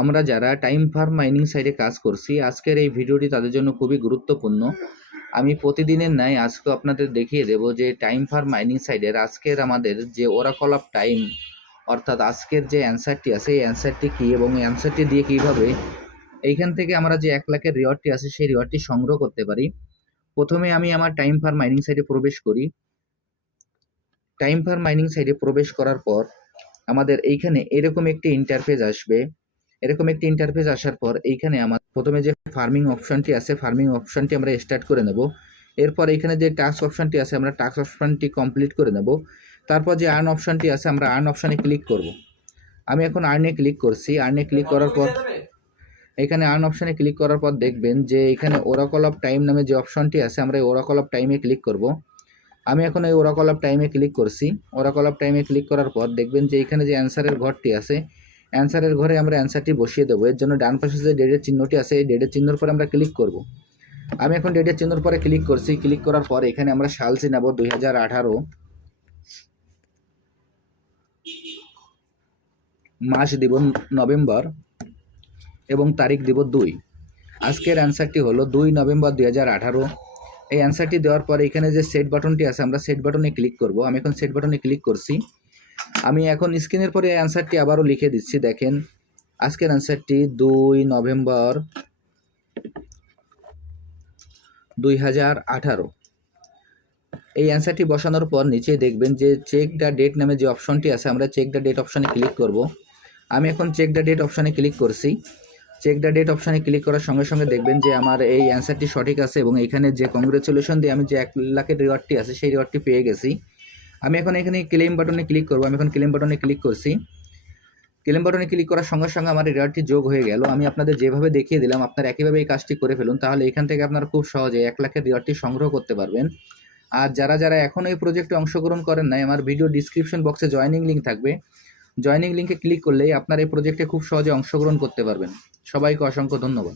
আমরা যারা time farm mining সাইটে কাজ করছি, আজকের এই ভিডিওটি তাদের জন্য খুবই গুরুত্বপূর্ণ। আমি প্রতিদিনের ন্যায় আজকে আপনাদের দেখিয়ে দেব যে টাইম ফার্ম মাইনিং সাইটের আজকের আমাদের যে ওরাকল অফ টাইম অর্থাৎ আজকের যে অ্যান্সারটি আছে, এই অ্যান্সারটি কী এবং এই অ্যান্সারটি দিয়ে কীভাবে এইখান থেকে আমরা যে এক লাখের রিওয়ার্ডটি আছে, সেই রিওয়ার্ডটি সংগ্রহ করতে পারি। প্রথমে আমি আমার টাইম ফার্ম মাইনিং সাইটে প্রবেশ করি। টাইম ফার্ম মাইনিং সাইটে প্রবেশ করার পর আমাদের এইখানে এরকম একটি ইন্টারফেস আসবে। এরকম একটি ইন্টারফেস আসার পর এইখানে আমার প্রথমে যে ফার্মিং অপশনটি আছে ফার্মিং অপশনটি আমরা স্টার্ট করে নেব। এরপর এখানে যে টাস্ক অপশনটি আছে, আমরা টাস্ক অপশনটি কমপ্লিট করে নেব। তারপর যে আর্ন অপশনটি আছে, আমরা আর্ন অপশনে ক্লিক করব। আমি এখন আর্নে ক্লিক করছি। আর্নে ক্লিক করার পর এখানে আর্ন অপশনে ক্লিক করার পর দেখবেন যে এখানে ওরাকল অফ টাইম নামে যে অপশনটি আছে, আমরা এই ওরাকল অফ টাইমে ক্লিক করব। আমি এখন এই ওরাকল অফ টাইমে ক্লিক করছি। ওরাকল অফ টাইমে ক্লিক করার পর দেখবেন যে এখানে যে অ্যান্সারের ঘরটি আছে অ্যান্সারের ঘরে আমরা অ্যান্সারটি বসিয়ে দেবো। এর জন্য ডান পাশে যে ডেটের চিহ্নটি আছে, এই ডেটের চিহ্নর পরে আমরা ক্লিক করব। আমি এখন ডেটের চিহ্নর পরে ক্লিক করছি। ক্লিক করার পর এখানে আমরা সালসি নেব দুই হাজার আঠারো। মাস দিব নভেম্বর এবং তারিখ দিব দুই। আজকের অ্যান্সারটি হলো দুই নভেম্বর দুই হাজার আঠারো। এই অ্যান্সারটি দেওয়ার পরে এখানে যে সেট বাটনটি আছে, আমরা সেট বাটনে ক্লিক করব। আমি এখন সেট বাটনে ক্লিক করছি। আমি এখন স্ক্রিনের পরে অ্যান্সারটি আবারও লিখে দিচ্ছি, দেখেন। আজকের অ্যান্সারটি দুই নভেম্বর দুই হাজার আঠারো। এই অ্যান্সারটি বসানোর পর নিচে দেখবেন যে চেক দ্য ডেট নামে যে অপশনটি আছে, আমরা চেক দ্য ডেট অপশানে ক্লিক করব। আমি এখন চেক দ্য ডেট অপশানে ক্লিক করছি। চেক দ্য ডেট অপশানে ক্লিক করার সঙ্গে সঙ্গে দেখবেন যে আমার এই অ্যান্সারটি সঠিক আছে এবং এখানে যে কংগ্রেচুলেশন দিয়ে আমি যে এক লাখের রিওয়ার্ডটি আছে, সেই রিওয়ার্ডটি পেয়ে গেছি। আমি এখন এখানে ক্লেম বাটনে ক্লিক করব। আমি এখন ক্লেম বাটনে ক্লিক করছি। ক্লেম বাটনে ক্লিক করার সঙ্গে সঙ্গে আমার রিওয়ার্ডটি যোগ হয়ে গেল। আমি আপনাদের যেভাবে দেখিয়ে দিলাম, আপনারা একইভাবে এই কাজটি করে ফেলুন, তাহলে এখান থেকে আপনারা খুব সহজে এক লাখের রিওয়ার্ডটি সংগ্রহ করতে পারবেন। আর যারা যারা এখন এই প্রজেক্টে অংশগ্রহণ করেন নাই, আমার ভিডিও ডিসক্রিপশন বক্সে জয়নিং লিঙ্ক থাকবে। জয়নিং লিঙ্কে ক্লিক করলেই আপনার এই প্রজেক্টে খুব সহজে অংশগ্রহণ করতে পারবেন। সবাইকে অসংখ্য ধন্যবাদ।